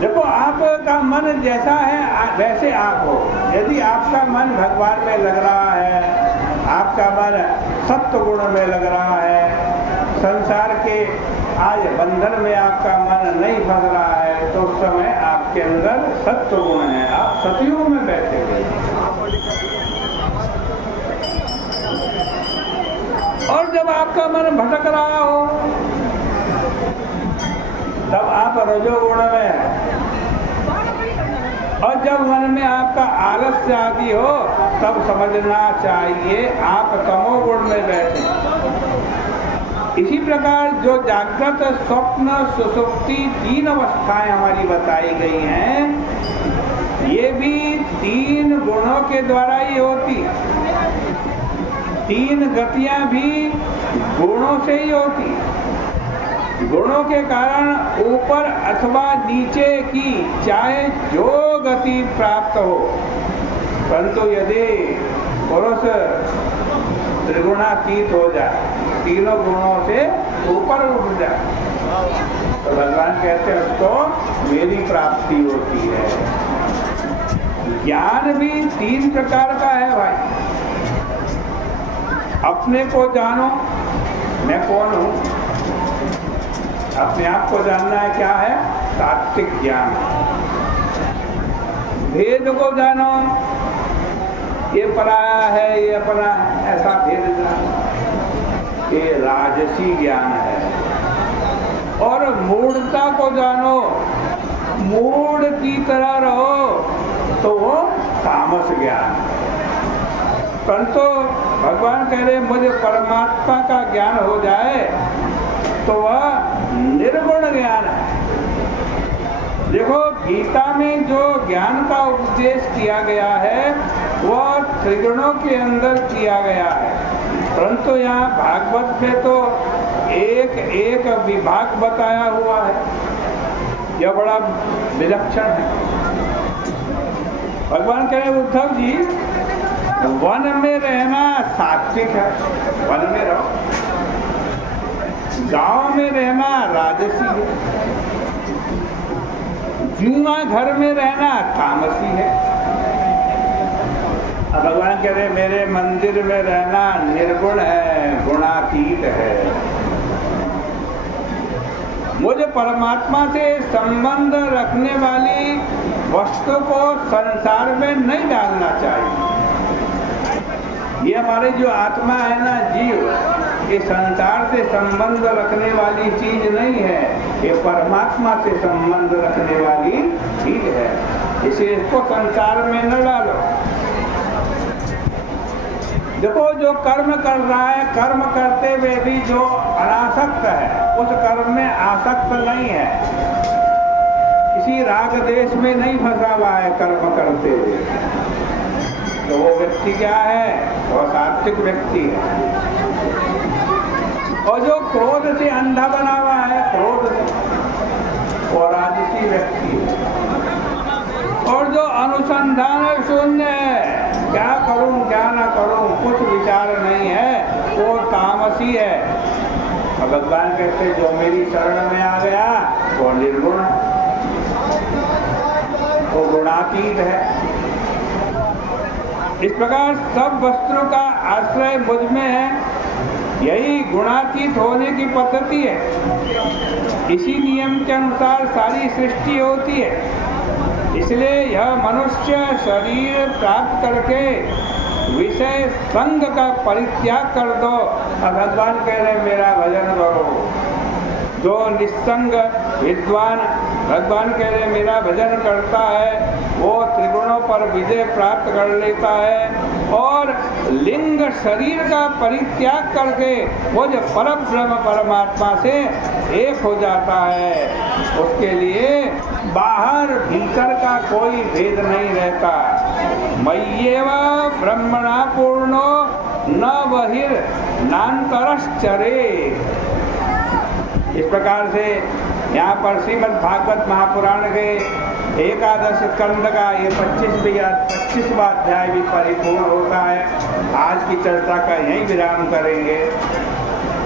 देखो, आपका मन जैसा है वैसे आप हो। यदि आपका मन भगवान में लग रहा है, आपका मन सत्व गुण में लग रहा है, संसार के आज बंधन में आपका मन नहीं फंस रहा है, तो उस समय आपके अंदर सत्व गुण है, आप सतयुग में बैठे हुए। और जब आपका मन भटक रहा हो तब आप रजोगुण में हैं। और जब मन में आपका आलस्य आदि हो तब समझना चाहिए आप तमोगुण में बैठे। इसी प्रकार जो जागृत, स्वप्न, सुषुप्ति 3 अवस्थाएं हमारी बताई गई हैं, ये भी 3 गुणों के द्वारा ही होती। 3 गतियां भी गुणों से ही होती। गुणों के कारण ऊपर अथवा नीचे की चाहे जो गति प्राप्त हो, परंतु यदि पुरुष त्रिगुणातीत हो जाए, तीनों गुणों से ऊपर उठ जाए, तो भगवान कहते हैं उसको मेरी प्राप्ति होती है। ज्ञान भी 3 प्रकार का है भाई। अपने को जानो, मैं कौन हूं। अपने आप को जानना है, क्या है? सात्विक ज्ञान। भेद को जानो, ये पराया है, ये अपना है, ऐसा भेद जानो, ये राजसी ज्ञान है। और मूढ़ता को जानो, मूढ़ की तरह रहो, तो वो तामस ज्ञान। परंतु भगवान कह रहे मुझे परमात्मा का ज्ञान हो जाए तो वह निर्गुण ज्ञान है। देखो, गीता में जो ज्ञान का उपदेश किया गया है वह त्रिगुणों के अंदर किया गया है, परंतु यहाँ भागवत में तो एक एक विभाग बताया हुआ है। यह बड़ा विलक्षण है। भगवान कह रहे उद्धव जी, वन में रहना सात्विक है, वन में रहो। गांव में रहना राजसी है, जुआ घर में रहना तामसी है। अब भगवान कह रहे मेरे मंदिर में रहना निर्गुण है, गुणातीत है। मुझे परमात्मा से संबंध रखने वाली वस्तु को संसार में नहीं डालना चाहिए। ये हमारे जो आत्मा है ना, जीव, ये संसार से संबंध रखने वाली चीज नहीं है, ये परमात्मा से संबंध रखने वाली चीज है। इसे इसको संसार में न डालो। देखो, जो कर्म कर रहा है, कर्म करते हुए भी जो अनासक्त है, उस कर्म में आसक्त नहीं है, किसी राग देश में नहीं फंसा हुआ है कर्म करते हुए, तो वो व्यक्ति क्या है? वो सात्विक व्यक्ति है। और जो क्रोध से अंधा बना हुआ है, क्रोध से, वो राजसी व्यक्ति है। और जो अनुसंधान शून्य है, क्या करूं क्या ना करूं, कुछ विचार नहीं है, वो तामसी है। और भगवान कहते जो मेरी शरण में आ गया वो निर्गुण है, वो गुणातीत है। इस प्रकार सब वस्तुओं का आश्रय मुझ में है, यही गुणातीत होने की पद्धति है। इसी नियम के अनुसार सारी सृष्टि होती है। इसलिए यह मनुष्य शरीर प्राप्त करके विषय संग का परित्याग कर दो। अब भगवान कह रहे मेरा भजन करो। जो निस्संग विद्वान, भगवान कह रहे मेरा भजन करता है, वो त्रिगुणों पर विजय प्राप्त कर लेता है और लिंग शरीर का परित्याग करके वो जो परब्रह्म परमात्मा से एक हो जाता है। उसके लिए बाहर भीतर का कोई भेद नहीं रहता। मय्येव ब्रह्मणा पूर्णो न बहिर् नान्तरश्चरे। इस प्रकार से यहाँ पर श्रीमद् भागवत महापुराण के 11 स्कंद का ये 25वां अध्याय भी परिपूर्ण होता है। आज की चर्चा का यहीं विराम करेंगे।